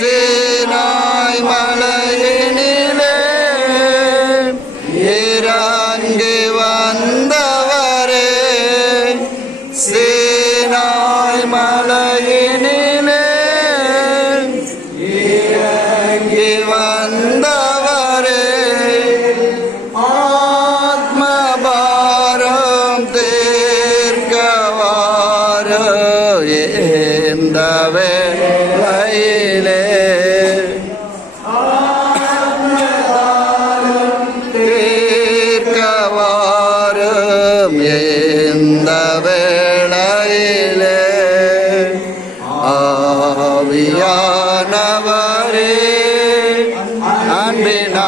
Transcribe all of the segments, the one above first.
சீனாய் மலையினிலே இறங்கி வந்தவரே, சீனாய் மலையினிலே இறங்கி வந்தவரே, ஆத்மபாரம் தீர்க்கவாரோ இந்த வேளையிலே, தீர்க்கவாரும் இந்த வேளையிலே, ஆவியானவரே, அன்பினாவியானவரே,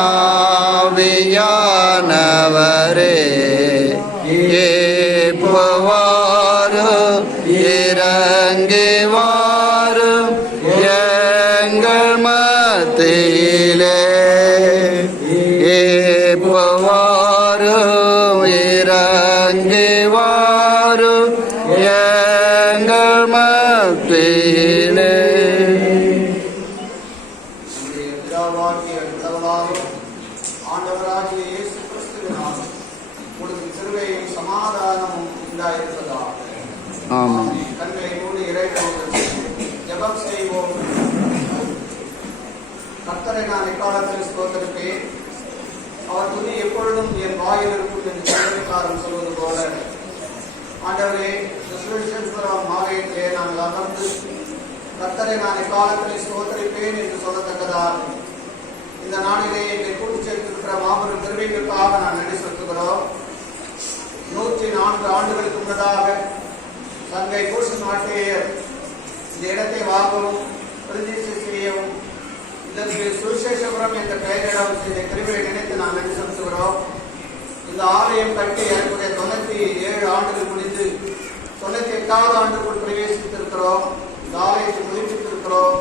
ஏப்புவாரும் இறங்கி வாரும் எங்கள் மத்தியிலே, ஏப்புவாரும் இறங்கி வாரும் எங்கள் மத்தியிலே. ஆண்டவராகிய இயேசு கிறிஸ்துவினால் உங்களுக்கு கிருபையும் சமாதானமும் உண்டாயிருப்பதாக. ஆமென். கண்களை மூடி இறைவனுக்கு ஜெபம் செய்வோம். கர்த்தரை நான் எக்காலத்தில் ஸ்தோத்திரிப்பேன், அவர் துதி எப்பொழுதும் என் வாயில் இருக்கும் என்று சங்கீதக்காரன் சொல்வது போல, ஆண்டவரே, சுவிசேஷபுரம் ஆலயத்திலே நாங்கள் அமர்ந்து கர்த்தரை நான் எக்காலத்தில் ஸ்தோத்திரிப்பேன் என்று சொல்லத்தக்கதாக இந்த நாளிலே எங்களை கூட்டி சேர்த்திருக்கிற மாபெரும் கிருபைகளுக்காக நான் நன்றி செலுத்துகிறோம். 104 ஆண்டுகளுக்கு முன்னதாக தங்கை பூசன் நாட்டையர் இந்த இடத்தை வாங்கவும் பிரதிஷ்டை செய்யவும் இதற்கு சுவிசேஷபுரம் என்ற பெயரிடம் செய்த கிருபையை நினைத்து நான் நன்றி செலுத்துகிறோம். இந்த ஆலயம் கட்டி ஏற்புடைய 97 ஆண்டுகள் முடிந்து 98வது ஆண்டுக்குள் பிரவேசித்திருக்கிறோம். இந்த ஆலயத்தை புதுப்பித்திருக்கிறோம்.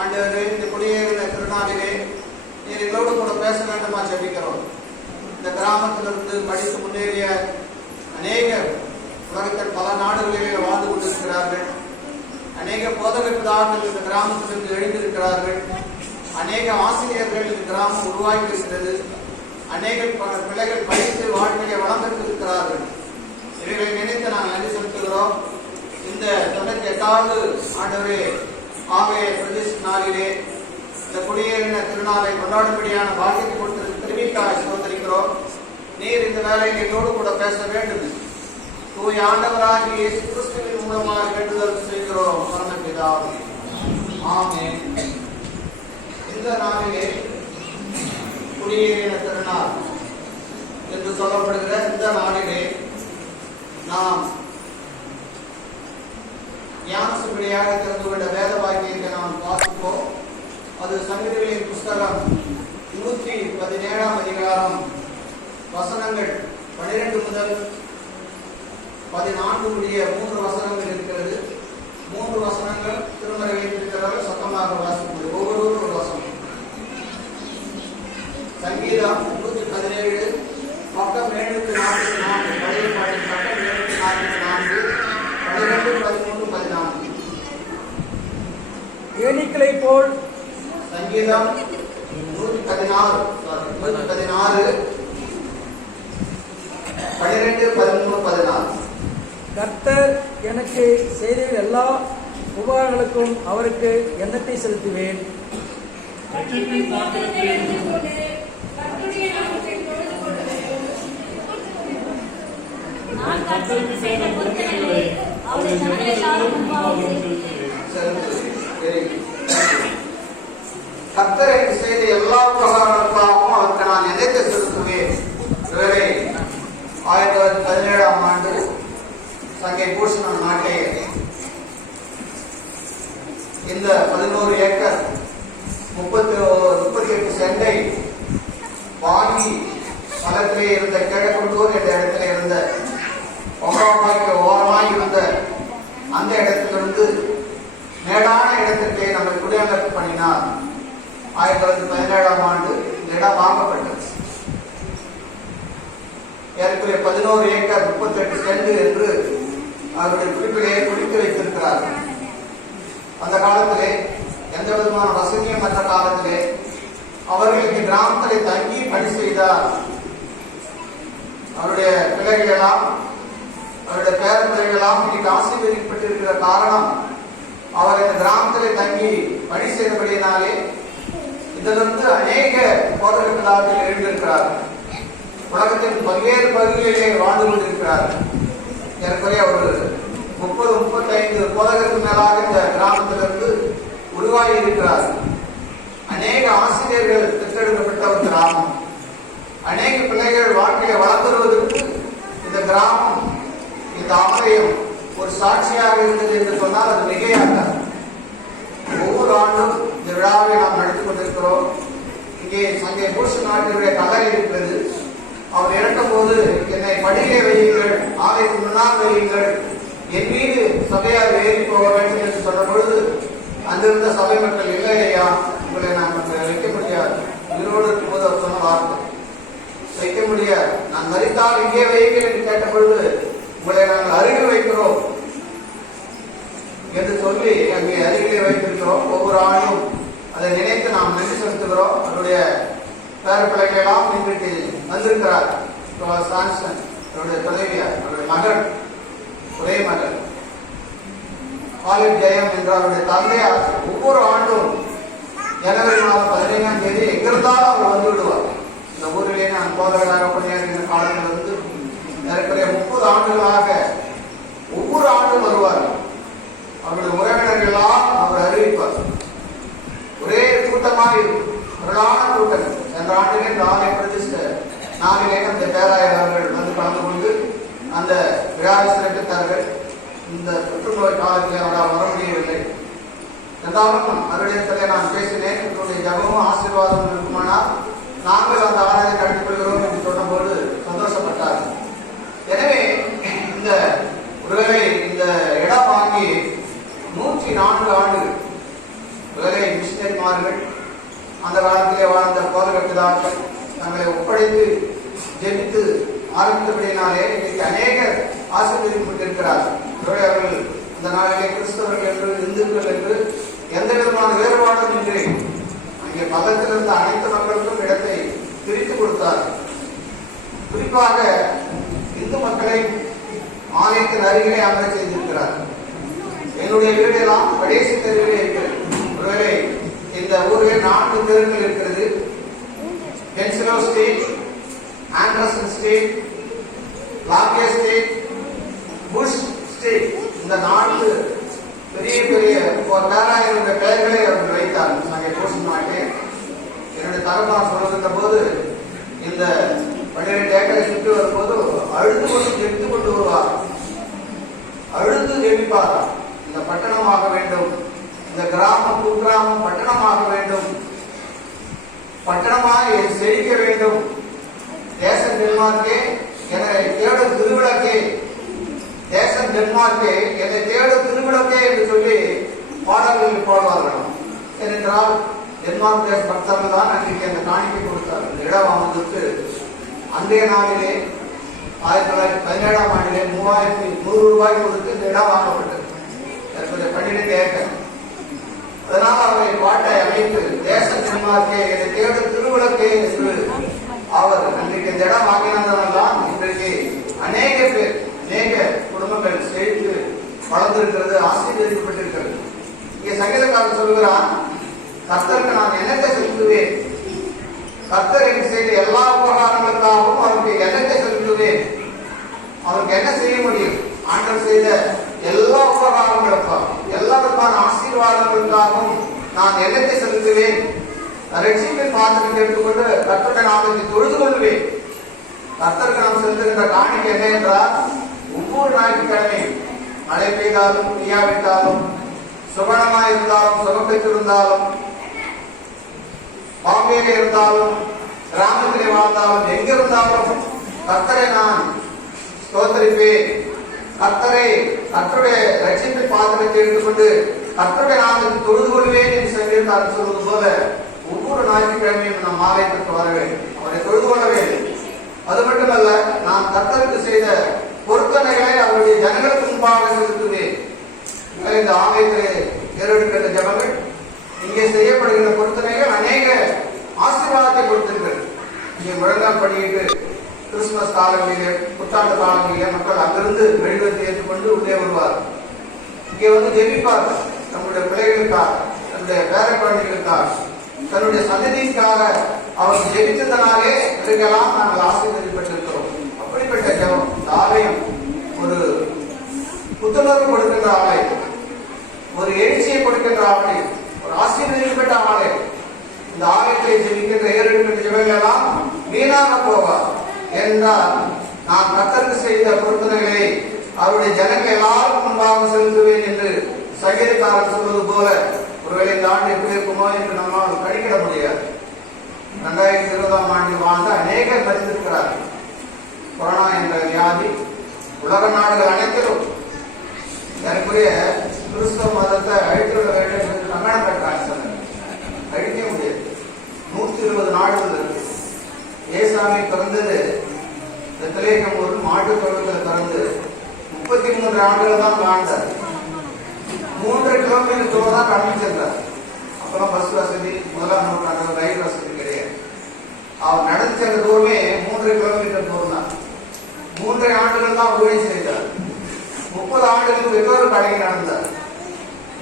ஆண்டவரே, இந்த குடியேறின திருநாளிலே நீர் எங்களோடு கூட பேச வேண்டுமா ஜெபிக்கிறோம். இந்த கிராமத்திலிருந்து படித்து முன்னேறிய அநேகர் உலகத்தில் பல நாடுகளிலே வாழ்ந்து கொண்டிருக்கிறார்கள். அநேக போதக பிதாக்கள் இந்த கிராமத்திலிருந்து எழுந்திருக்கிறார்கள். அநேக ஆசிரியர்கள் இந்த கிராமம் உருவாக்கி இருக்கிறது. அநேக பிள்ளைகள் படித்து வாழ்க்கையை வளர்ந்திருக்கிறார்கள். இவைகளை நினைத்து நாங்கள் நன்றி செலுத்துகிறோம். இந்த 98வது ஆண்டவரே ஆலய பிரதிஷ்டை நாளிலே இந்த குடியேறின திருநாளை கொண்டாடும்படியான பாக்கியத்தை கொடுத்து திரும்பிக்காய் சோதரிக்கிறோம். நீர் இந்த வேலையை எங்களோடு கூட பேச வேண்டும். தூய ஆண்டவராகிய இயேசு கிறிஸ்துவின் மூலமாக வேண்டுதல் செய்கிறோம் பரமபிதாவே. ஆமென். இந்த நாளிலே குடியேறின திருநாள் என்று சொல்லப்படுகிற இந்த நாளிலே நாம் ஞானசுபடியாக திறந்து கொண்ட வேத வாக்கியத்தை நாம் வாசிப்போம். அது சங்கீதங்களின் புஸ்தகம் 117ஆம் அதிகாரம் வசனங்கள் 12 முதல் 14 உடைய 3 வசனங்கள் இருக்கிறது. 3 வசனங்கள் திருமறை வைத்திருக்கிறவர்கள் சத்தமாக வாசிப்பது. ஒவ்வொருவரும் ஒரு வசனம். சங்கீதம் 117 பக்கம் 744, பழைய பாட்டின் பக்கம் 744, 12, 13, 14. ஏணிகளை போல் சங்கீதம் 116 12, 13, 14. கர்த்தர் எனக்கு செய்த எல்லா உபகாரங்களுக்கும் அவருக்கு எண்ணத்தை செலுத்துவேன். கர்த்தருக்கு செய்த எல்லா உபகாரங்களுக்காகவும் அவருக்கு நான் எண்ணத்தை செலுத்துவேன். இவரை 1917ஆம் ஆண்டு சங்கை பூஷணன் நாட்டை இந்த 11 ஏக்கர் 38 சென்டை வாங்கி பலத்திலே இருந்த கிழக்குண்டூர் என்ற இடத்துல இருந்த ஒன்றாமாய்க்கு ஓரமாய் இருந்த அந்த இடத்திலிருந்து மேடான இடத்திற்கு நம்ம குடியமர்ப்பு பண்ணினார். 1917ஆம் ஆண்டு இந்த இடம் வாங்கப்பட்டது. ஏற்கனவே 11 ஏக்கர் 38 சென்ட் என்று அவருடைய குறிப்பிலேயே குறித்து வைத்திருக்கிறார். அந்த காலத்திலே எந்த விதமான வசதியும் மற்ற காலத்திலே அவர்களுக்கு கிராமத்திலே தங்கி பணி செய்தார். அவருடைய பிள்ளைகளெல்லாம் அவருடைய பேர பிள்ளைகளெல்லாம் இன்னைக்கு ஆசீர்வதிக்கப்பட்டிருக்கிற காரணம் அவர் இந்த கிராமத்திலே தங்கி பணி செய்தபடியினாலே இதிலிருந்து அநேக போதகர்களாக எழுந்திருக்கிறார்கள். உலகத்தின் பல்வேறு பகுதிகளிலே வாழ்ந்து கொண்டிருக்கிறார்கள். ஏற்கனவே ஒரு 30-35 போதகருக்கு மேலாக இந்த கிராமத்திலிருந்து உருவாகி இருக்கிறார்கள். அநேக ஆசிரியர்கள் பெற்றெடுக்கப்பட்ட ஒரு கிராமம். அநேக பிள்ளைகள் வாழ்க்கையை வளர்ந்துருவதற்கு இந்த கிராமம், இந்த ஆலயம் ஒரு சாட்சியாக இருந்தது என்று சொன்னால் அது மிகையாகாது. ஒவ்வொரு ஆண்டும் இந்த விழாவை நாம் நடத்தி கொண்டிருக்கிறோம். இங்கே சங்கே பூஷன் நாட்டினுடைய கல்லறை இருக்கிறது. அவர் இறக்கும் போது என்னை படியிலே வையுங்கள், ஆலைக்கு முன்னால் வையுங்கள், என் மீது சபையார் ஏறி போக வேண்டும் என்று சொன்ன பொழுது அங்கிருந்த சபை மக்கள் இல்லையா, உங்களை நான் வைக்க முடியாது. உயிரோடு இருக்கும்போது அவர் சொன்ன வார்த்தை, வைக்க முடியாது, நான் மரித்தால் இங்கே வையுங்கள் என்று கேட்ட பொழுது உங்களை நாங்கள் அருகில் வைக்கிறோம் என்று சொல்லி அங்கே அருகிலே வைத்திருக்கிறோம். ஒவ்வொரு ஆண்டும் அதை நினைத்து நாம் நன்றி செலுத்துகிறோம். அவருடைய பேர பிள்ளைகளெல்லாம் இன்றைக்கு வந்திருக்கிறார். சாம்சன் அவருடைய துணைவியார், அவருடைய மகள், ஒரே மகள் காலிட் ஜெயம் என்ற அவருடைய தந்தையார் ஒவ்வொரு ஆண்டும் ஜனவரி மாதம் 15ஆம் தேதி எங்கிருந்தாலும் அவர் வந்து விடுவார். இந்த ஊரிலே நான் போதகராக பணியாற்றின காலத்திலிருந்து ஏற்கனவே 30 ஆண்டுகளாக ஒவ்வொரு ஆண்டும் வருவார். அவருடைய உறவினர்களெல்லாம் அவர் அறிவிப்பார். ஒரே கூட்டமாக இருக்கும், பிரதான கூட்டம். சென்ற ஆண்டிலே நாளிலே அந்த பேராயர்கள் வந்து கலந்து கொண்டு அந்த விழாவை சிறப்பித்தார்கள். இந்த புற்றுநோய் காலத்தில் அவரால் வர முடியவில்லை. என்றாலும் அவரிடத்திலே நான் பேசினேன், என்னுடைய ஜபமும் ஆசீர்வாதம் இருக்குமானால் நாங்கள் அந்த ஆராதனை நடத்திக் கொள்கிறோம் என்று சொன்னபோது சந்தோஷப்பட்டார். எனவே இந்த ஒருவேளை இந்த இடம் வாங்கி 104 ஆண்டுகள் ஒருவேளை மிஷினரிமார்கள் அந்த காலத்திலே வாழ்ந்த போதகப்பிதாக்கள் தங்களை ஒப்படைத்து ஜெபித்து ஆரம்பித்தபடியினாலே இன்னைக்கு அநேகர் ஆசீர்வதிக்கப்பட்டிருக்கிறார்கள். அவர்கள் அந்த நாளிலே கிறிஸ்தவர்கள் என்று, இந்துக்கள் என்று எந்த விதமான வேறுபாடும் இன்றி அங்கே மதத்தில் இருந்த அனைத்து மக்களுக்கும் இடத்தை பிரித்து கொடுத்தார். குறிப்பாக இந்து மக்களை ஆலயத்தின் அருகிலே அமர செய்திருக்கிறார். என்னுடைய வீடெல்லாம் கடைசி தெருவிலே இருக்கிறது. ஒருவேளை இந்த ஊரில் 4 தெருக்கள் இருக்கிறது. பென்சிலோ street, Anderson street, Locke street, Bush street. இந்த 4 பெரிய பெரிய பேராயருடைய பெயர்களை அவர்கள் வைத்தார். நாங்கள் பூஷன் மாட்டேன் என்னுடைய தகவல் சொல்லுகின்ற போது இந்த 12 ஏக்கரை சுற்றி வரும்போது அழுது கொண்டு ஜெபித்து கொண்டு வருவார். அழுது ஜெபிப்பார். இந்த பட்டணமாக வேண்டும், இந்த கிராமம் குக்கிராமம் பட்டணமாக வேண்டும், பட்டணமாக செழிக்க வேண்டும், தேசம் டென்மார்க்கே என்னை தேடும் திருவிளக்கே, தேசம் டென்மார்க்கே என்னை தேடும் திருவிளக்கே என்று சொல்லி பாடல்களில் பாடுவார்கள். ஏனென்றால் டென்மார்க் தேச பக்தர்கள் தான் அன்றைக்கு அந்த காணிக்கை கொடுத்தார். இந்த இடம் வாங்குவதற்கு அன்றைய நாளிலே 1917ஆம் ஆண்டிலே 3100 ரூபாய் கொடுத்து இந்த இடம் வாங்கப்பட்டது. 12 ஏக்கர். அதனால் அவரை பாட்டை அமைத்து தேச டென்மார்க்கே என்னை தேடும் திருவிளக்கே என்று அவர் அன்றைக்கு இந்த இடம் வாங்கினதெல்லாம் இன்றைக்கு அநேக பேர், அநேக குடும்பங்கள் செழித்து வளர்ந்திருக்கிறது, ஆசீர்வதிக்கப்பட்டிருக்கிறது. இங்கே சங்கீதக்காரர் சொல்கிறார், கர்த்தருக்கு நான் என்னத்தை செலுத்துவேன், கர்த்தர் எனக்கு செய்த எல்லா உபகாரங்களுக்காகவும் அவருக்கு என்னத்தை செலுத்துவேன், அவருக்கு என்ன செய்ய முடியும், ஆண்டவர் செய்த எல்லா உபகாரங்களுக்காகவும் எல்லா விதமான ஆசீர்வாதங்களுக்காகவும் நான் என்னத்தை செலுத்துவேன், ரட்சிப்பின் பாத்திரத்தை எடுத்துக்கொண்டு கர்த்தருடைய நாமத்தை தொழுது கொள்வேன். கர்த்தருக்கு நாம் செலுத்துகின்ற காணிக்கை என்ன என்றால், ஒவ்வொரு ஞாயிற்றுக்கிழமையும் மழை பெய்தாலும் பெய்யாவிட்டாலும், சுகமாய் இருந்தாலும் சுகம் பெற்றிருந்தாலும், பாம்பேல இருந்தாலும் கிராமத்திலே வாழ்ந்தாலும் எங்கிருந்தாலும் கர்த்தரை நான் ஸ்தோத்தரிப்பேன். கர்த்தருடைய ரட்சிப்பின் பாத்திரத்தை எடுத்துக்கொண்டு கர்த்தருடைய நாமத்தை தொழுது கொள்வேன் என்று சங்கீதக்காரர் சொல்வது போல ஒவ்வொரு ஞாயிற்றுக்கிழமையும் நாம் ஆலயத்திற்கு வர வேண்டும், அவரை தொழுது கொள்ள வேண்டும். அது மட்டுமல்ல, நாம் கர்த்தருக்கு செய்த பொருத்தனைகளை அவருடைய ஜனங்களுக்கு முன்பாக செலுத்துவேன். இந்த ஆலயத்திலே ஏறெடுக்கின்ற ஜபங்கள் இங்கே செய்யப்படுகிற பொருத்தனைகள் அநேக ஆசீர்வாதத்தை கொடுத்திருக்கிறது. இங்கே முழங்கால் படியிட்டு கிறிஸ்துமஸ் காலங்களிலே, புத்தாண்டு காலங்களிலே மக்கள் அங்கிருந்து மெழுகுவர்த்தி ஏற்றுக்கொண்டு உள்ளே வருவார்கள். இங்கே வந்து ஜெபிப்பார்கள். தன்னுடைய பிள்ளைகளுக்காக, தன்னுடைய பேர குழந்தைகளுக்காக, தன்னுடைய சந்ததிக்காக அவர் ஜெபித்ததனாலே இதற்கெல்லாம் நாங்கள் ஆசீர்வதிக்கப்பட்டிருக்கிறோம். அப்படிப்பட்ட ஜெபம் இந்த ஆலயம் ஒரு புத்துணர்வு கொடுக்கின்ற ஆலயம், ஒரு எழுச்சியை கொடுக்கின்ற ஆலயம், ஒரு ஆசீர்வதிக்கப்பட்ட ஆலயம். இந்த ஆலயத்தை ஜெபிக்கின்ற ஏறெடுக்கின்ற ஜெபங்கள் எல்லாம் வீணாக போவார் என்றால், நான் கர்த்தருக்கு செய்த பொருத்தனைகளை அவருடைய ஜனங்கள் எல்லாருக்கும் முன்பாக செலுத்துவேன் என்று சங்கீதக்காரர் சொல்வது போல ஒருவேளை இந்த ஆண்டு எப்படி இருக்குமோ என்று நம்மால் கணிக்கிட முடியாது. 2020ஆம் ஆண்டில் வாழ்ந்த அநேகர் மறித்திருக்கிறார்கள். கொரோனா என்ற வியாதி உலக நாடுகள் அனைத்திலும் எனக்குரிய கிறிஸ்தவ மதத்தை அழித்துவிட வேண்டும் என்று கங்கணம் பெற்றாங்க. அழிக்க முடியாது. 120 நாடுகள் இருக்கு. ஏசாமி பிறந்தது பெத்லகேம் ஒரு மாட்டு தொழுவத்தில் பிறந்து 33 ஆண்டுகள் தான் வாழ்ந்தார். 3 கிலோமீட்டர் தூரம் தான் கடந்து சென்றார். அப்பெல்லாம் பஸ் வசதி, முதலாம் நூற்றாண்டு ரயில் வசதி கிடையாது. அவர் நடந்து சென்ற தூரமே 3 கிலோமீட்டர் தூரம் தான். 3 ஆண்டுகள் தான் ஊழியம் செய்தார். 30 ஆண்டுகளுக்கு வெவ்வேறு கடையில் நடந்தார்.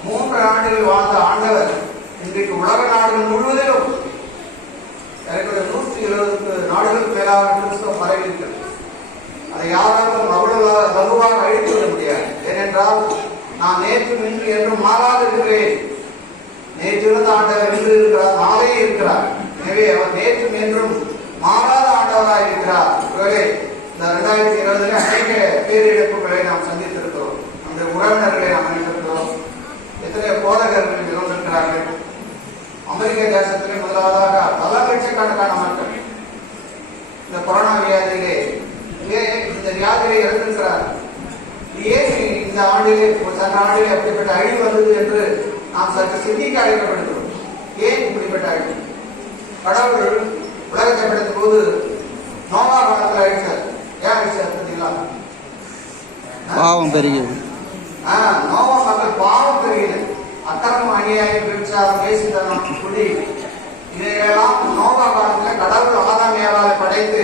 3 ஆண்டுகள் வாழ்ந்த ஆண்டவர் இன்றைக்கு உலக நாடுகள் முழுவதிலும் எனக்கு 170 நாடுகளுக்கு மேலாக கிறிஸ்தவம் பரவி இருக்கிறது. அதை யாராலும் அவ்வளவு லகுவாக அழித்து விட முடியாது. ஏனென்றால் நான் நேற்றும் இன்று என்றும் மாறாது இருக்கிறேன். நேற்று இருந்த ஆண்டவர் இன்று இருக்கிறார், நாளே இருக்கிறார். எனவே அவர் நேற்றும் என்றும் மாறாத ஆண்டவராக இருக்கிறார். ஒருவேளை இந்த 2020 அநேக பேரிழப்புகளை நாம் சந்தித்திருக்கிறோம். அந்த உறவினர்களை நாம் நினைத்திருக்கிறோம். எத்தனை போதகர்கள் இறந்திருக்கிறார்கள். அமெரிக்க தேசத்திலே முதலாவதாக பல லட்சக்கணக்கான மக்கள் இந்த கொரோனா வியாதியிலே இந்த வியாதியிலே இறந்திருக்கிறார்கள். ஏன் இந்த ஆண்டிலே சென்ற ஆண்டிலே அப்படிப்பட்ட அழிவு வந்தது என்று நாம் சற்று சிந்திக்க அழைக்கப்படுகிறோம். ஏன் இப்படிப்பட்ட அழிவு? கடவுள் உலகத்தை படைத்த போது நோவா காலத்தில் அழிச்சார். ஏன் அழிச்சார் பார்த்தீங்களா? பாவம் பெருகியது. நோவா மக்கள் பாவம் பெருகியது. அக்கிரமம், அநியாயம், விபச்சாரம், வேசித்தனம், குடி இதையெல்லாம் நோவா காலத்தில் கடவுள் ஆதாம் ஏவாளை படைத்து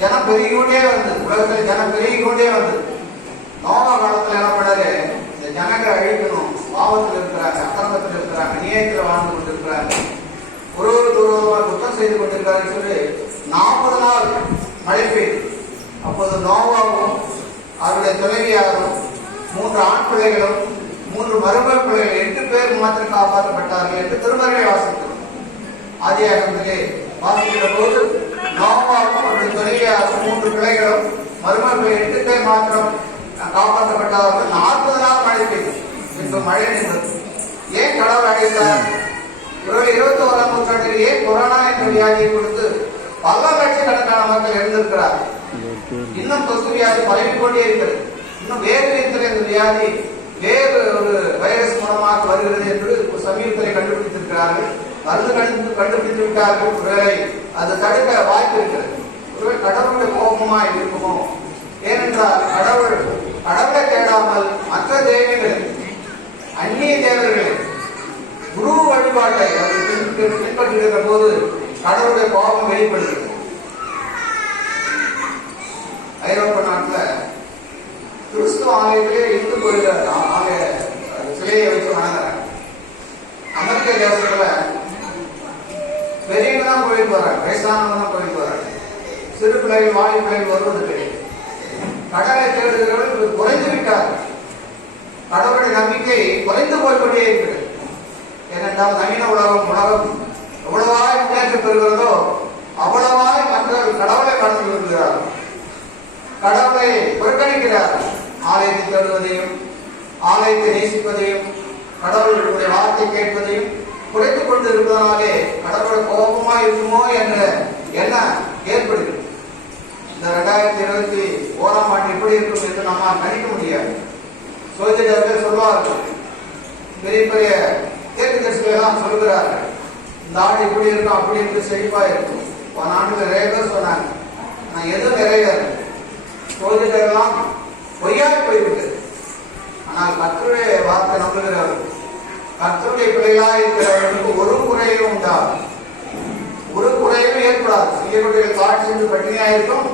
ஜனம் பெருகிக்கொண்டே வந்தது. உலகத்தில் ஜனம் பெருகிக்கொண்டே வந்தது. நோவா காலத்தில் என்ன பண்ணாரு? இந்த ஜனங்களை அழிக்கணும். பாவத்தில் இருக்கிறாங்க, அக்கிரமத்தில் இருக்கிறாங்க, அநியாயத்தில் வாழ்ந்து கொண்டிருக்கிறாங்க, ஒருவருக்கு குற்றம் செய்து கொண்டிருக்கிறார்கள் சொல்லி 40 நாள் மழை பெய்து. அப்போது நோவாவும் அவருடைய துணைவியாரும் 3 ஆண் பிள்ளைகளும் 3 மருமக பிள்ளைகள் 8 பேர் மாத்திரம் காப்பாற்றப்பட்டார்கள் என்று திருமறையை வாசிக்கிறோம். ஆதியாகமத்திலே வாசிக்கிற போது நோவாவும் அவருடைய துணைவியாரும் 3 பிள்ளைகளும் மருமகள் 8 பேர் மாத்திரம் காப்பாற்றப்பட்டார்கள். 40 நாள் மழை பெய்து. இப்ப மழை நின்றது. ஏன் கடவுள் அழைத்தார்? 21ஆம் நூற்றாண்டில் ஏன் கொரோனா என்ற வியாதியை கொடுத்து பல லட்சக்கணக்கான மக்கள் இறந்திருக்கிறார்? இன்னும் தொற்று வியாதி பரவிக்கொண்டே இருக்கிறது. இன்னும் வேறு விதத்தில் இந்த வியாதி வேறு ஒரு வைரஸ் மூலமாக வருகிறது என்று சமீபத்தில் கண்டுபிடித்திருக்கிறார்கள். மருந்து கண்டுபிடித்து விட்டார்கள். ஒருவேளை அது தடுக்க வாய்ப்பு இருக்கிறது. ஒருவேளை கடவுளுடைய கோபமா இருக்குமோ? ஏனென்றால் கடவுளை தேடாமல் மற்ற தெய்வங்களை, அந்நிய தேவர்களை, குரு வழிபாட்டை அவர்கள் பின்பற்றுகிற போது கடவுளுடைய கோபம் வெளிப்படுகிறது. ஐரோப்பா நாட்டில் கிறிஸ்துவ ஆலயத்திலே இந்து கோயில் ஆலய சிலையை வச்சு வணங்குறாங்க. அமெரிக்க தேசத்துல பெரியவங்க தான் கோயிலுக்கு வராங்க, வயசானவங்க தான் கோயிலுக்கு வராங்க. சிறு பிள்ளைகள், வாயு பிள்ளைகள் வருவது கிடையாது. கடலை தேடுகிறவர்கள் குறைந்து விட்டார்கள். கடவுளுடைய நம்பிக்கை குறைந்து போய்கொண்டே இருக்கிறது. ஏனென்றால் நவீன உலகம் எவ்வளவாய் முன்னேற்றம் பெறுகிறதோ அவ்வளவாய் மக்கள் கடவுளை கடந்து விடுகிறார்கள். கடவுளை புறக்கணிக்கிறார்கள். ஆலயத்தை தேடுவதையும், ஆலயத்தை நேசிப்பதையும், கடவுளுடைய வார்த்தை கேட்பதையும் குறைத்துக் கொண்டு இருப்பதனாலே கடவுள் கோபமா இருக்குமோ என்ற எண்ணம் ஏற்படுகிறது. இந்த 2021ஆம் ஆண்டு எப்படி இருக்கும் என்று நம்மால் கணிக்க முடியாது. சோதிடர்கள் சொல்வார்கள், பெரிய பெரிய தீர்க்கதரிசிகள் எல்லாம் சொல்கிறார்கள், இந்த ஆண்டு இப்படி இருக்கும், அப்படி இருக்கு, செழிப்பா இருக்கும். போன ஆண்டுல நிறைய பேர் சொன்னாங்க. நான் எதுவும் நிறைவேற சோதிடர்கள்லாம் பொய்யாய் போய்விட்டது. ஆனால் கர்த்தருடைய வார்த்தை நம்புகிறவர்கள், கர்த்தருடைய பிள்ளைகளாக இருக்கிறவர்களுக்கு ஒரு குறையும் உண்டாது, ஒரு குறையும் ஏற்படாது. சிங்கக்குட்டிகள் காட்டு சென்று பட்டினியாக இருக்கும்,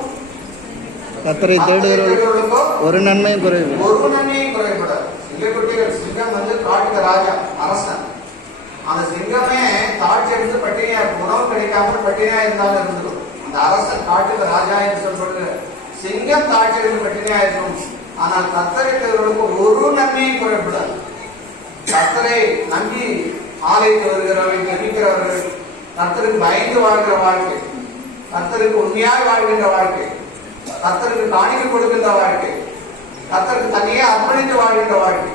கர்த்தரை தேடுகிறவர்களுக்கோ ஒரு நன்மையும் குறைவு, ஒரு நன்மையும் குறைபடாது. சிங்கக்குட்டிகள், சிங்கம் வந்து காட்டுக்கு ராஜா, அரசன். அந்த சிங்கமே காட்சி எடுத்து பட்டினியா இருக்கும், உணவு கிடைக்காமல் பட்டினியா இருந்தாலும் இருந்துடும். அந்த அரசன் காட்டுக்கு ராஜா என்று சொல்றது சிங்கம் காட்சி எடுத்து பட்டினியா இருக்கும். ஆனால் கர்த்தரை தேடுகிறவர்களுக்கு ஒரு நன்மையும் குறைபடாது. கர்த்தரை நம்பி ஆலயத்தில் வருகிறவர்கள், ஜெபிக்கிறவர்கள், கர்த்தருக்கு பயந்து வாழ்கிற வாழ்க்கை, கர்த்தருக்கு உண்மையாக வாழ்கின்ற வாழ்க்கை, கர்த்தருக்கு காணிக்கை கொடுக்கின்ற வாழ்க்கை, கர்த்தருக்கு தனியே அர்ப்பணித்து வாழ்கின்ற வாழ்க்கை,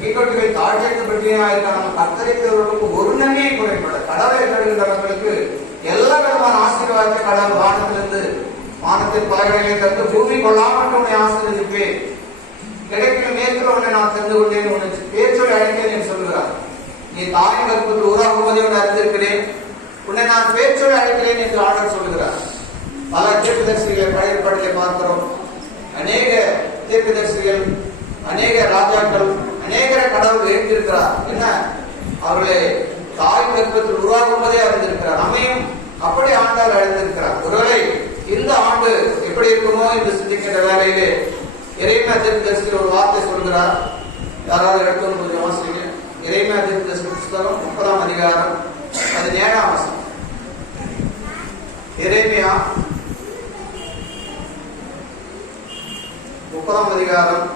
மீட்புகள் தாழ்ச்சியத்தை பற்றியா இருக்க நம்ம கர்த்தரை தேடுவதற்கு ஒரு நன்மையை குறைபட. கடவுளை தேடுகின்றவர்களுக்கு எல்லா விதமான ஆசீர்வாதத்தை கடவுள் வானத்திலிருந்து, வானத்தின் பலகைகளை தந்து பூமி கொள்ளாமல் உன்னை ஆசீர்வதிப்பேன், கிடைக்கிற மேற்கில் உன்னை நான் தெரிந்து கொண்டேன், உன்னை பேச்சோடு அழைத்தேன் என்று சொல்கிறார். நீ தாயின் கற்பத்தில் உருவாகும்போதே உன்னை அறிந்திருக்கிறேன், உன்னை நான் பேச்சோடு அழைக்கிறேன் என்று ஆண்டவர் சொல்கிறார். பல தீர்க்கதரிசிகளை பழைய ஏற்பாட்டிலே பார்க்கிறோம். அநேக தீர்க்கதரிசிகள், அநேக ராஜாக்கள், அநேகரை கடவுள் எழுந்திருக்கிறார். என்ன, அவர்களை தாய் கற்பத்தில் உருவாகும் போதே அறிந்திருக்கிறார். நம்மையும் அப்படி ஆண்டவர் அழைந்திருக்கிறார். ஒருவேளை இந்த ஆண்டு எப்படி இருக்குமோ என்று சிந்திக்கின்ற வேலையிலே எரேமியா தீர்க்கதரிசி ஒரு வார்த்தை சொல்கிறார். யாராவது எடுத்து கொஞ்சம் வாசிங்க. எரேமியா தீர்க்கதரிசி புத்தகம் 30ஆம் அதிகாரம் 17ஆம் வசனம். எரேமியா 30ஆம் அதிகாரம்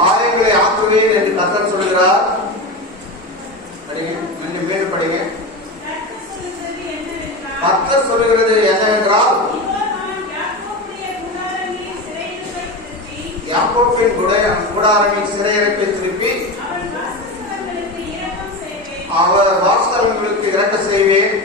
'காரியங்களை ஆற்றுவேன் என்று கர்த்தர் சொல்கிறார். மேலும் படிங்க. கர்த்தர் சொல்லுகிறது என்னவென்றால், யாக்கோபின் கூடாரங்களின் சிறையிருப்பை திருப்பி அவர் வாசல்களுக்கு இறக்க செய்வேன்.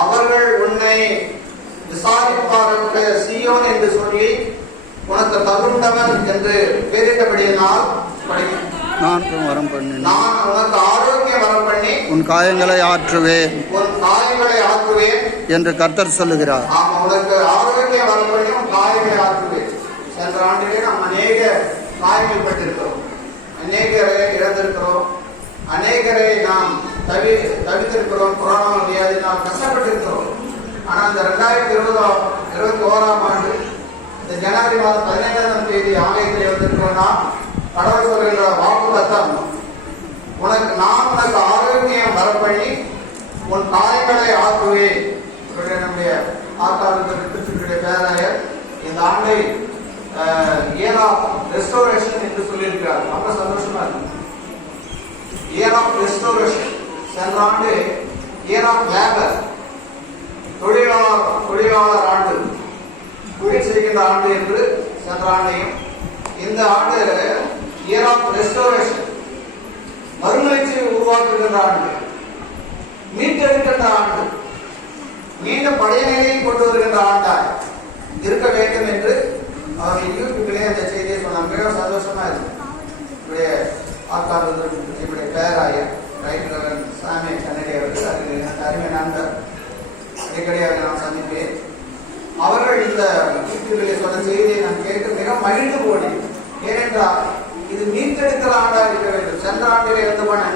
அவர்கள் உன்னை விசாரிப்பாருக்கு சீயோன் என்று சொல்லி உனக்கு தகுந்தவன் என்று பெயரிட்டபடியினால் நான் வரம் பண்ணி நான் உனக்கு ஆரோக்கியம் வரம் பண்ணி உன் காயங்களை ஆற்றுவேன் என்று கர்த்தர் சொல்லுகிறார். ஆமா, உனக்கு ஆரோக்கியம் வரம் பண்ணி உன் காயங்களை ஆற்றுவேன். சென்ற ஆண்டிலே நாம் அநேக காயங்கள் பட்டிருக்கிறோம், அநேகரை இழந்திருக்கிறோம், அநேகரை நாம் தவித்திருக்கிறோம், கொரோனா வியாதினால் கஷ்டப்பட்டிருக்கிறோம். ஆனால் இந்த 2021ஆம் ஆண்டு இந்த ஜனவரி மாதம் 15ஆம் தேதி ஆலயத்தில் வந்திருக்கிறோம்னா கடவுள் சொல்கின்ற வாக்குறுத்தம், நான் உனக்கு ஆரோக்கியம் வரப்பண்ணி உன் காயங்களை ஆக்குவேன். நம்முடைய ஆத்தாளுடைய பேராயர் இந்த ஆண்டை இயர் ஆஃப் ரெஸ்டோரேஷன் என்று சொல்லியிருக்கிறார். ரொம்ப சந்தோஷமா இருக்கு. Year of restoration. சென்ற ஆண்டு இயர் ஆஃப் லேபர், தொழிலாளர் ஆண்டு, தொழில் செய்கின்ற ஆண்டு என்று சென்ற ஆண்டையும், இந்த ஆண்டு இயர் ஆஃப் ரெஸ்டோரேஷன், மறுமலர்ச்சியை உருவாக்குகின்ற ஆண்டு, மீட்டெடுக்கின்ற ஆண்டு, மீண்டும் பழைய நிலையை கொண்டு வருகின்ற ஆண்டாய் இருக்க வேண்டும் என்று அவர்கள் யூடியூபிலே அந்த செய்தியை சொன்னாங்க. மிக சந்தோஷமா இருக்கு. இப்படிய இப்படி பேராயர் ரைட் சாமி கன்னடி அவர்கள், அது அருமை நண்பர், அடிக்கடி அவர்கள் நான் சந்திப்பேன். அவர்கள் இந்த யூடியூபிலே சொன்ன செய்தியை நான் கேட்டு மிக மகிழ்ந்து போனேன். ஏனென்றால் இது மீட்டெடுக்கிற ஆண்டாக இருக்க வேண்டும். சென்ற ஆண்டிலே இருந்து போன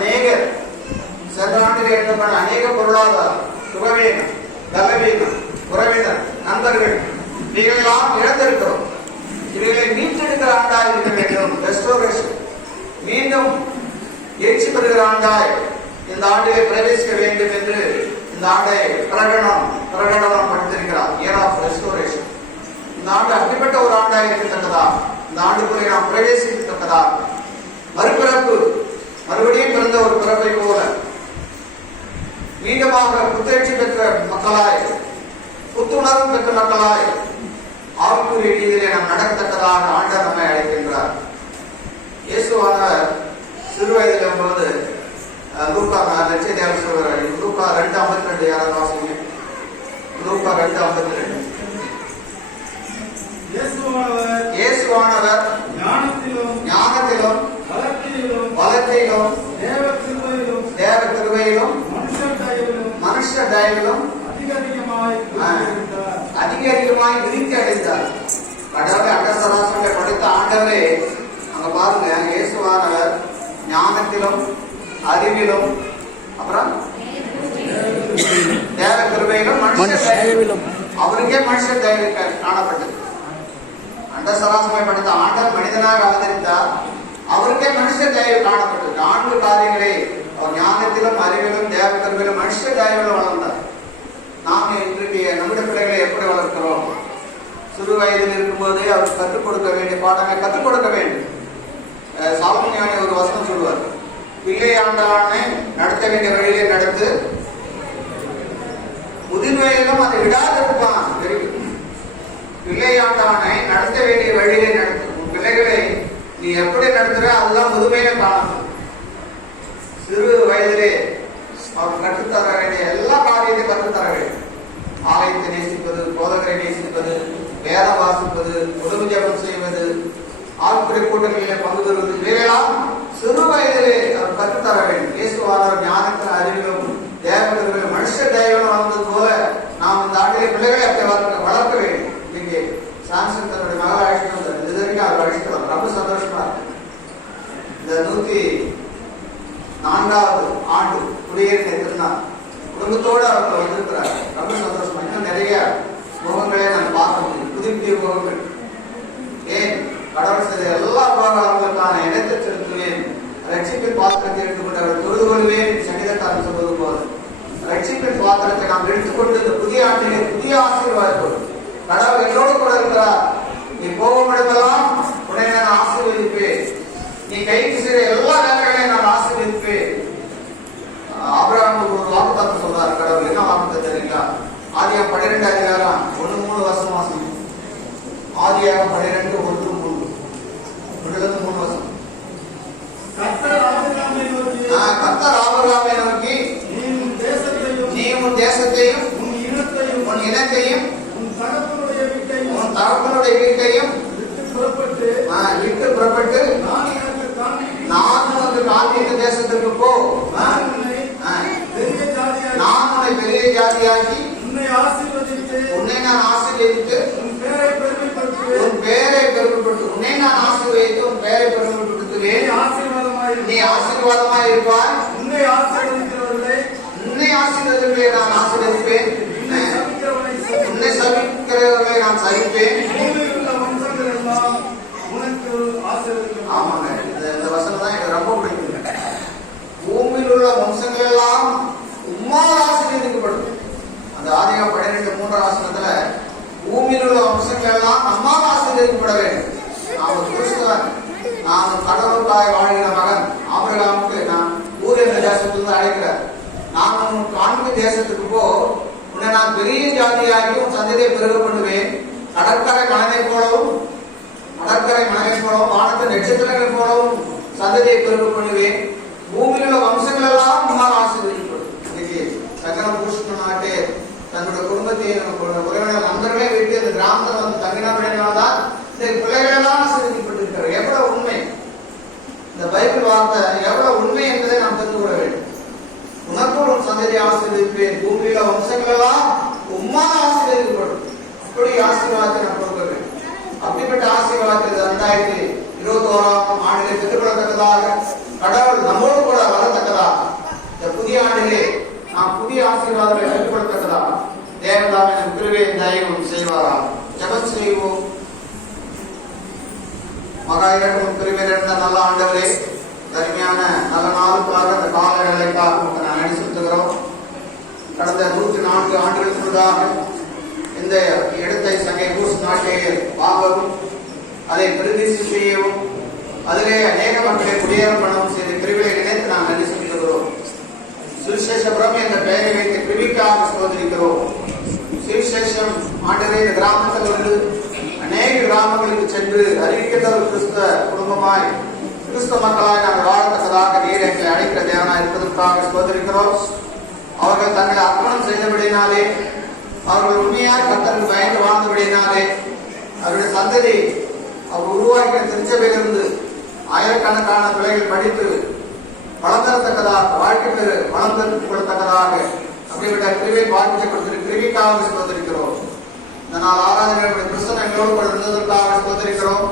அநேக பொருளாதாரம், சுகவீனம், பலவீனம், உறவினர், நண்பர்கள், இவைகளெல்லாம் இழந்திருக்கிறோம். இவைகளை மீட்டெடுக்கிற ஆண்டாக இருக்க வேண்டும். ரெஸ்டோரேஷன், மீண்டும் எழுச்சி பெறுகிற ஆண்டாய் இந்த ஆண்டிலே பிரவேசிக்க வேண்டும் என்று இந்த ஆண்டை பிரகடனம் படுத்திருக்கிறார். Year of restoration. இந்த ஆண்டு அப்படிப்பட்ட ஒரு ஆண்டாக இருக்கத்தக்கதா இந்த ஆண்டுக்குள்ளே நாம் பிரவேசிக்கத்தக்கதாக மறுபிறப்பு, மறுபடியும் பிறந்த ஒரு பிறப்பை போல மீண்டுமாக புத்துணர்ச்சி பெற்ற மக்களாய், புத்துணர்வு பெற்ற மக்களாய் ஆவிக்குரிய ரீதியிலே நாம் நடக்கத்தக்கதாக ஆண்டவர் நம்மை அழைக்கின்றார். இயேசுவானவர் சிறு வயதில் போது லூக்கா நட்சத்திரம் சொல்கிறார். லூக்கா 2:52 யாராவது வாசிங்க. லூக்கா 2:52. இயேசுவானவர் ஞானத்திலும் வளர்ச்சியிலும் தேவ கிருபையிலும் மனுஷ தயவிலும் அதிகமாய் விருத்தி அடைந்தார். கடவுளை அண்டசராசனை படித்த ஆண்டவரே அங்க பாருங்க, இயேசுவானவர் ஞானத்திலும் அறிவிலும் அப்புறம் தேவ கிருபையிலும் மனுஷ தயவிலும், அவருக்கே மனுஷ தயவு காணப்பட்டது. அண்டசராசனை படித்த ஆண்டவர் மனிதனாக அவதரித்தார், அவருக்கே மனுஷ தயவு காணப்பட்டது. 4 காரியங்களை அவர் ஞானத்திலும் அறிவிலும் தேவ கிருபையிலும் மனுஷ தயவிலும் வளர்ந்தார். நாம் இன்றைக்கு நம்முடைய பிள்ளைகளை எப்படி வளர்க்கிறோம்? சிறு வயதில் இருக்கும்போதே அவர் கற்றுக் கொடுக்க வேண்டிய பாடங்களை கற்றுக் கொடுக்க வேண்டும். சாலமோன் ஞானி ஒரு வசனம் சொல்லுவார், பிள்ளையாண்டானை நடத்த வேண்டிய வழியிலே நடத்து, முதிர் வயதிலும் அதை விடாதிருப்பான். பிள்ளையாண்டானை நடத்த வேண்டிய வழியிலே நடத்து. பிள்ளைகளை நீ எப்படி நடத்துற அதுதான் முதுமையில காணும். சிறு வயதிலே அவர் கற்றுத்தர வேண்டிய எல்லா காரியத்தையும் கற்றுத்தர வேண்டும். ஆலயத்தை நேசிப்பது, போதகரை நேசிப்பது, வேத வாசிப்பது, உடம்பு ஜபம் செய்வது, ஆழ்குறை கூட்டங்களிலே பங்கு பெறுவது, இவையெல்லாம் சிறு வயதிலே அவர் கற்றுத்தர வேண்டும். இயேசுவானவர் ஞானத்தின் அறிவிலும் தேவர்களும் மனுஷ தேவனும் வளர்ந்தது போல நாம் இந்த ஆண்டிலே பிள்ளைகளை அப்படி வளர்க்க வேண்டும். இங்கே சாம்சன் தன்னுடைய மகள் அழைச்சிட்டு வந்தார். இது வரைக்கும் அவர் அழைச்சிட்டு வந்தார். ரொம்ப சந்தோஷமா இருக்கு. இந்த 104வது ஆண்டு குடியேறின திருநாள் குடும்பத்தோடு அவர்கள் வந்திருக்கிறார். ரொம்ப சந்தோஷமா. இன்னும் நிறைய முகங்களே நான் பார்க்க முடியும், புதிய புதிய முகங்கள். ஏன் கடவுள் செய்த எல்லா உபகாரங்களுக்கான இனத்தை செலுத்துவேன், ரட்சிப்பின் பாத்திரத்தை எடுத்துக்கொண்டு அவர் தொழுது கொள்வேன். சங்கீதக்காரன் சொல்வது போல ரட்சிப்பின் பாத்திரத்தை நாம் எடுத்துக்கொண்டு இந்த புதிய ஆண்டிலே புதிய ஆசீர்வாதத்தோடு கடவுள் என்னோடு கூட இருக்கிறார். நீ போகும் இடமெல்லாம் உடனே நான் ஆசீர்வதிப்பேன், நீ கைக்கு செய்த எல்லா வேலைகளையும் நான் ஆசீர்வதிப்பேன். ஆபிரகாம் ஒரு வாக்குத்தத்தம் சொல்றார் கடவுள். என்ன வாக்குத்தத்தம் தெரியுங்களா? ஆதியாகமம் 12 அதிகாரம் 1-3 வசனம் வாசிக்கும். ஆதியாகமம் 12:1-3 3 வசனம். கர்த்தர் ஆபிரகாமை நோக்கி நீ உன் தேசத்தையும் உன் இனத்தையும் உன் தகப்பனுடைய வீட்டையும் விட்டு புறப்பட்டு நான் உனக்கு காண்பித்த தேசத்திற்கு போ, நான் உன்னை பெரிய ஜாதியாக்கி உன்னை நான் ஆசீர்வதித்து உன் பேரை பெருமைப்படுத்து, உன்னை நான் ஆசீர்வதித்து உன் பேரை பெருமைப்படுத்துவேன். நீ ஆசீர்வாதமாய் இருப்பாய். உன்னை ஆசீர்வதிக்கிறவர்களை நான் ஆசீர்வதிப்பேன், உன்னை சபிக்கிறவர்களை நான் சகிப்பேன். ஆமாங்க, இந்த வசனம் தான் எனக்கு ரொம்ப பிடிக்கும். பூமியில் உள்ள வம்சங்கள் எல்லாம் உம்மால் ஆசீர்வதிக்கப்படும். அந்த ஆதியாகமம் 12:3 வசனத்துல பூமியில் உள்ள வம்சங்கள் எல்லாம் நம்மால் ஆசீர்வதிக்கப்பட வேண்டும். நான் ஒரு கிறிஸ்தவன், நான் கடவுளுக்காய் வாழ்கிற மகன். ஆபிரகாமுக்கு நான் ஊர் என்ற தேசத்திலிருந்து அழைக்கிறார். நான் உன் காண்பு தேசத்துக்கு போ, உன்னை நான் பெரிய ஜாதியாகி உன் சந்ததியை பெருக பண்ணுவேன். கடற்கரை மணலை போலவும் வானத்து நட்சத்திரங்கள் போலவும் சந்ததியை பெருக பண்ணுவேன். பூமியில் உள்ள வம்சங்கள் எல்லாம் உம்மால் ஆசீர்வதிக்கப்படும். இன்னைக்கு சக்கர பூஷண நாட்டே தன்னுடைய குடும்பத்தை உறவினர் நண்பர்களே வீட்டு அந்த கிராமத்தில் வந்து தங்கினால்தான் இந்த பிள்ளைகள் எல்லாம் ஆசீர்வதிக்கப்பட்டிருக்கிறார். எவ்வளவு உண்மை இந்த பைபிள் வார்த்தை, எவ்வளவு உண்மை என்பதை நாம் தெரிந்து கொள்ள வேண்டும். உனக்கு உன் சந்ததியை ஆசீர்வதிப்பேன், பூமியில வம்சங்கள் எல்லாம் உம்மால் ஆசீர்வதிக்கப்படும். அப்படி ஆசீர்வாதத்தை நாம் கொடுக்க வேண்டும். அப்படிப்பட்ட ஆசீர்வாதத்தை 2021ஆம் ஆண்டிலே பெற்றுக்கொள்ளத்தக்கதாக கடவுள் நம்மோடு கூட வரத்தக்கதாக இந்த புதிய ஆண்டிலே நாம் புதிய ஆசீர்வாதங்களை பெற்றுக்கொள்ளத்தக்கதாக தேவதாமே நம் கிருபையும் தயவும் செய்வாராம். ஜெபம் செய்வோம். மகா இரக்கமும் கிருபை நிறைந்த நல்ல ஆண்டவரே, தனிமையான நல்ல நாளுக்காக அந்த கால வேலைக்காக நான் நன்றி செலுத்துகிறோம். கடந்த 104 ஆண்டுகளுக்கு முன்னதாக இந்த இடத்தை சங்கை பூஸ் நாட்டை வாங்கவும் அதை பிரதிஷ்டை செய்யவும் அதிலே அநேக மக்களை குடியேற பண்ணவும் செய்த கிருபையை நினைத்து நாம் நன்றி செலுத்துகிறோம். சுவிசேஷபுரம் என்ற பெயரை வைத்து கிருபிக்காக சோதரிக்கிறோம். சுவிசேஷம் ஆண்டவரே இந்த கிராமத்திலிருந்து அநேக கிராமங்களுக்கு சென்று அறிவிக்கின்ற ஒரு கிறிஸ்தவ குடும்பமாய் கிறிஸ்தவ மக்களாய் நாங்கள் வாழத்தக்கதாக நீர் எங்களை அழைக்கிற தேவனாய் இருப்பதற்காக சோதரிக்கிறோம். அவர்கள் தங்களை அர்ப்பணம் செய்தபடினாலே, அவர்கள் உண்மையாக கர்த்தருக்கு பயந்து வாழ்ந்தபடினாலே, அவருடைய சந்ததி அவர் உருவாக்கிய திருச்சபையிலிருந்து ஆயிரக்கணக்கான பிள்ளைகள் படித்து வளர்ந்தத்தக்கதாக, வாழ்க்கை பெரு வளர்ந்து கொள்ளத்தக்கதாக அப்படிப்பட்ட கிருபை பாதிக்கப்பட்டிருக்கிற கிருபிக்காக சோதரிக்கிறோம். இந்த நாள் ஆராதனை கிறிஸ்தவ எங்களோடு கூட இருந்ததற்காக சோதரிக்கிறோம்.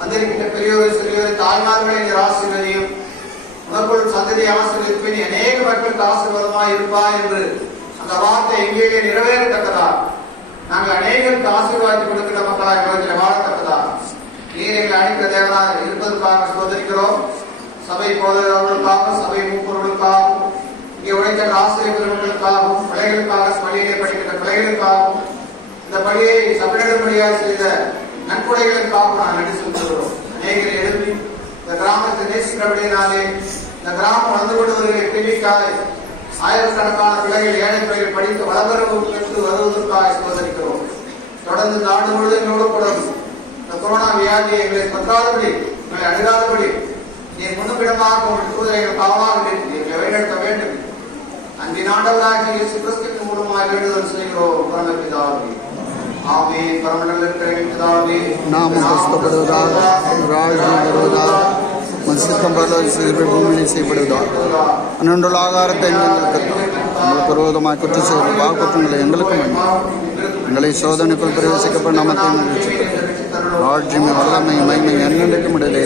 வந்திருக்கின்ற பெரியோரை சிறியோரை தாய்மார்களை ஆசீர்வதியும், உனக்குள் சந்ததி ஆசீர்வதிப்பின் அநேக மக்களுக்கு ஆசீர்வாதமாய் இருப்பா என்று அந்த வார்த்தை எங்கேயே நிறைவேறத்தக்கதா, நாங்கள் அநேகருக்கு ஆசீர்வாதத்தை கொடுக்கிற மக்களாக எங்களுக்கு வாழத்தக்கதா நீர் எங்களை அழைக்கிற தேவனாக இருப்பதற்காக சோதரிக்கிறோம். சபை போதகர்களுக்காக, சபை மூப்பவர்களுக்காகவும், இங்கே உழைக்கிற ஆசிரியர்களுக்காகவும், பிள்ளைகளுக்காக, பள்ளியிலே படிக்கின்ற பிள்ளைகளுக்காகவும், இந்த பள்ளியை சபையிடும்படியாக செய்த நன்கொடைகளுக்காக நான் நன்றி செலுத்துகிறோம். அநேகரை எழுப்பி இந்த கிராமத்தை நேசிக்கிறபடினாலே இந்த கிராமம் வந்து கொண்டு வருகிற கேள்விக்காக ஆயிரக்கணக்கான பிள்ளைகள், ஏழை பிள்ளைகள் படித்து வளர்ந்து வருவதற்காக சோதரிக்கிறோம். தொடர்ந்து இந்த ஆண்டு முழுவதும் எங்களோடு கூட இந்த கொரோனா வியாதியை எங்களை பற்றாதபடி, எங்களை அணுகாதபடி நீ முன்னுமிடமாக உங்கள் தூதரைகள் காவலாக எங்களை வழிநடத்த வேண்டும். அன்பின் ஆண்டவராக இயேசு கிறிஸ்துவின் மூலமாக வேண்டுதல் செய்கிறோம் பரமபிதாவே. ஆமென். பரமண்டல இருக்கிற பிதாவே, நாமம் கிறிஸ்துவதாக, ராஜ்யம் வருவதாக, சித்தம் பூமியிலே செய்யப்படுவதாக. அன்றுள்ள ஆகாரத்தை எங்களுக்கு உங்களுக்கு விரோதமாக குற்றம் செய்வது பாவக்குற்றங்களை எங்களுக்கு வேண்டும். எங்களை சோதனைக்குள் பிரவேசிக்கப்பட்ட நாமத்தை நிகழ்ச்சி ராஜ்யம் வல்லமை மகிமை என்னென்றைக்கும் இடையிலே.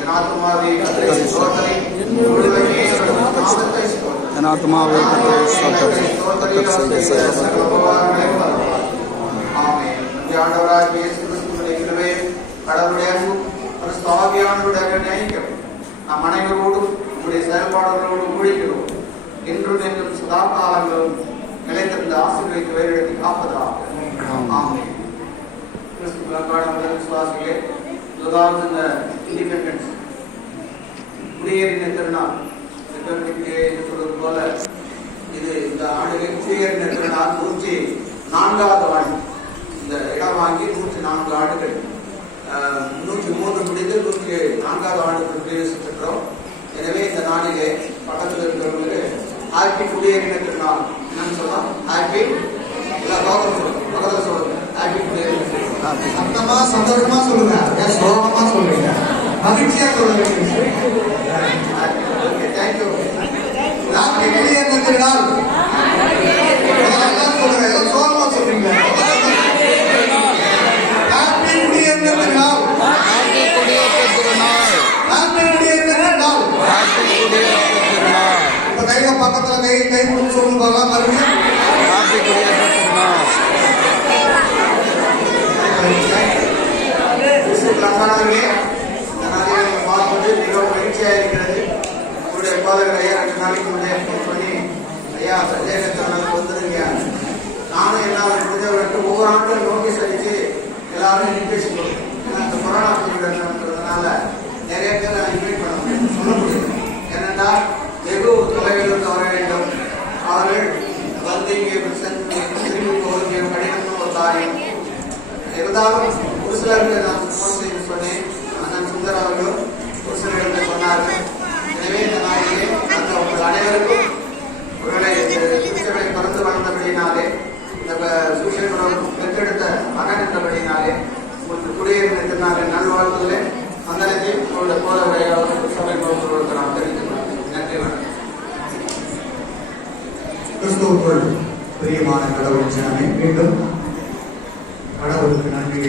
என் ஆத்மாவை கர்த்தரை ஸ்தோத்திரி. கர்த்தர் செய்த செயல்கள் கடவுளுடைய ஆவியானவருடைய நினைக்கிறோம். நம் அனைவரோடும் உங்களுடைய செயல்பாடுகளோடு ஊழிக்கிறோம். என்றும் என்றும் சதா காலங்களும் நிலைத்திருந்த ஆசீர்வதித்து வேறு காப்பதாக. ஆமென். கிறிஸ்துவுக்கான முதல் விசுவாசிகளே, முதலாவது இந்த இண்டிபெண்டன்ஸ் குடியேறின திருநாள் சொல்வது போல இது இந்த ஆண்டு குடியேறின திருநாள் 104வது ஆண்டு. இந்த இடம் வாங்கி 104 ஆண்டுகள், 103 முடிந்து 104வது ஆண்டுக்கு பிரவேசிக்கிறோம். எனவே இந்த நாளிலே பக்கத்தில் இருக்கிறவங்களுக்கு ஹாப்பி குடியேறின திருநாள் என்னன்னு சொல்லலாம். ஹாப்பி பக்கத்தில் சொல்லுங்க. ஹாப்பி குடியேறின திருநாள். சத்தமா சந்தோஷமா சொல்லுங்க, சோகமா சொல்றீங்க, மகிழ்ச்சியா சொல்லுங்க. தேங்க்யூ. ஹாப்பி குடியேறின திருநாள். எல்லாம் சொல்லுங்க, எல்லாம் சோகமா சொல்றீங்க. ஹாப்பி குடியேறின திருநாள். ஹாப்பி குடியேற்ற திருநாள். ஹாப்பி குடியேறின திருநாள். ஹாப்பி குடியேற்ற திருநாள். இப்ப கையில பக்கத்துல கை கொடுத்து சொல்லுங்க மறுபடியும். ஹாப்பி குடியேற்ற திருநாள். பார்ப்பது மிகவும் மகிழ்ச்சியாக இருக்கிறது. உங்களுடைய போதகர் ஐயா 2 நாளைக்கு முன்னாடியே ஃபோன் பண்ணி, ஐயா சந்தேகத்தினால வந்துருங்க, நானும் எல்லாரும் முடிஞ்சவர்களுக்கு ஒவ்வொரு ஆண்டும் நோட்டீஸ் அடிச்சு எல்லாரும் இன்விடேஷன் கொடுக்கும். இந்த கொரோனா பீரியட்ன்றதுனால நிறைய பேர் இன்வைட் பண்ண முடியும், சொல்ல முடியும். ஏனென்றா வெகு தொலைவிலிருந்து வர வேண்டும். அவர்கள் வந்து இங்கே திரும்பி போவது கடினமான ஒரு காரியம். இருந்தாலும் ஒரு சிலருக்கு நான் ஃபோன் செய்து சொன்னேன். அண்ணன் சுந்தர் அவர்களும் ஒரு சிலருக்கு சொன்னார்கள். எனவே இந்த நாளிலே அந்த உங்கள் அனைவருக்கும் ஒருவேளை திருச்சபை பிறந்து வளர்ந்தபடினாலே, இந்த சூசைபுரம் பெற்றெடுத்த மகன் என்றபடினாலே உங்களுக்கு குடியேறின திருநாளை நல்வாழ்வுகளே அந்தனையும் உங்களுடைய போதவரை சபை கொடுத்து நான் தெரிவித்துள்ளேன். நன்றி, வணக்கம். கிறிஸ்துவுக்குள் பிரியமான கடவுள் ஜனமே, மீண்டும் கடவுளுக்கு நன்றி.